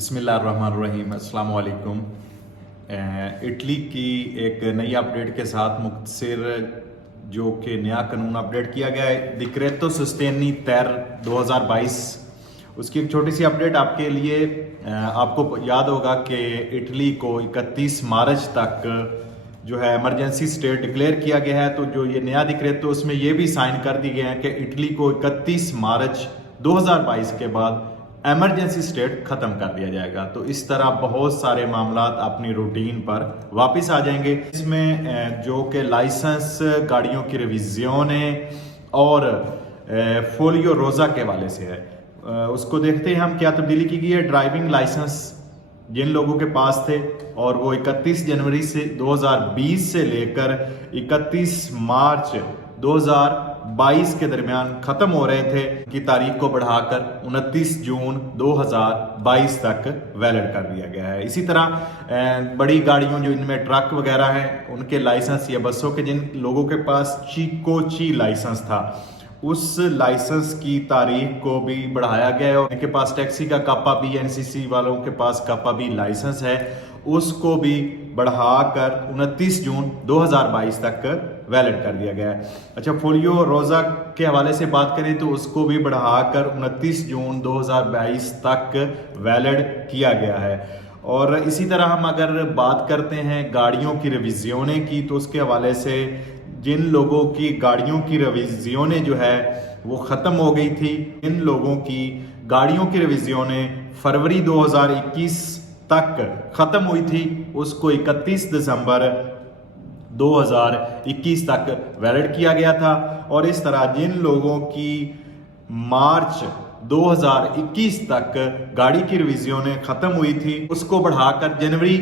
बिस्मिल्लाहिर्रहमानिर्रहीम, अस्सलाम वालेकुम। इटली की एक नई अपडेट के साथ मुख्तसर जो कि नया कानून अपडेट किया गया है डिक्रेतो सोस्टेनी ter 2022, उसकी एक छोटी सी अपडेट आपके लिए। आपको याद होगा कि इटली को 31 मार्च तक जो है इमरजेंसी स्टेट डिक्लेयर किया गया है। तो जो ये नया डिक्रेतो उसमें ये भी साइन कर दिए गए हैं कि इटली को 31 मार्च 2022 के बाद एमरजेंसी स्टेट ख़त्म कर दिया जाएगा। तो इस तरह बहुत सारे मामलात अपनी रूटीन पर वापस आ जाएंगे। इसमें जो कि लाइसेंस, गाड़ियों की रिवीजन और फोलियो रोज़ा के हवाले से है, उसको देखते हैं हम क्या तब्दीली की गई है। ड्राइविंग लाइसेंस जिन लोगों के पास थे और वो 31 जनवरी से 2020 से लेकर 31 मार्च 2022 के दरमियान ख़त्म हो रहे थे, की तारीख को बढ़ाकर 29 जून 2022 तक वैलिड कर दिया गया है। इसी तरह बड़ी गाड़ियों जो इनमें ट्रक वगैरह हैं उनके लाइसेंस या बसों के जिन लोगों के पास चीकोची लाइसेंस था उस लाइसेंस की तारीख को भी बढ़ाया गया है। और इनके पास टैक्सी का कापा बी, एनसीसी वालों के पास कापा बी लाइसेंस है, उसको भी बढ़ाकर 29 जून 2022 तक वैलिड कर दिया गया है। अच्छा, फोलियो रोज़ा के हवाले से बात करें तो उसको भी बढ़ाकर 29 जून 2022 तक वैलिड किया गया है। और इसी तरह हम अगर बात करते हैं गाड़ियों की रिवीजनें की, तो उसके हवाले से जिन लोगों की गाड़ियों की रिवीजनें जो है वो ख़त्म हो गई थी, इन लोगों की गाड़ियों की रिवीजनें फरवरी 2021 तक ख़त्म हुई थी, उसको 31 दिसंबर 2021 तक वैलिड किया गया था। और इस तरह जिन लोगों की मार्च 2021 तक गाड़ी की रिवीजनें ख़त्म हुई थी उसको बढ़ाकर जनवरी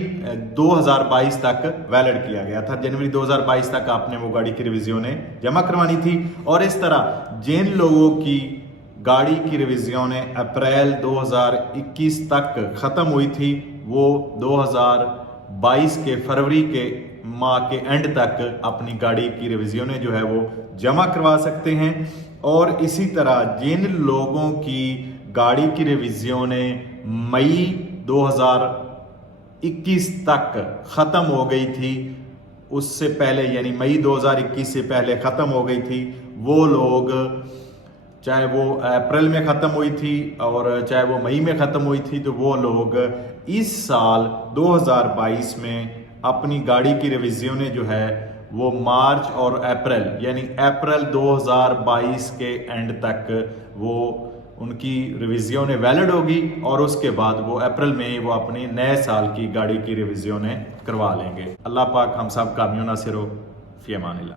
2022 तक वैलिड किया गया था। जनवरी 2022 तक आपने वो गाड़ी की रिवीजनें जमा करवानी थी। और इस तरह जिन लोगों की गाड़ी की रिवीजनें अप्रैल 2021 तक ख़त्म हुई थी वो 2022 के फरवरी के माह के एंड तक अपनी गाड़ी की रिवीजनें जो है वो जमा करवा सकते हैं। और इसी तरह जिन लोगों की गाड़ी की रिवीजनें मई 2021 तक ख़त्म हो गई थी, उससे पहले यानी मई 2021 से पहले ख़त्म हो गई थी, वो लोग चाहे वो अप्रैल में ख़त्म हुई थी और चाहे वो मई में ख़त्म हुई थी, तो वो लोग इस साल 2022 में अपनी गाड़ी की रिवीजनें जो है वो मार्च और अप्रैल यानी अप्रैल 2022 के एंड तक वो उनकी रिवीजनें वैलिड होगी। और उसके बाद वो अप्रैल में वो अपने नए साल की गाड़ी की रिवीजनें करवा लेंगे। अल्लाह पाक हम सब कामयाब नासिर हो। फी अमानिल्लाह।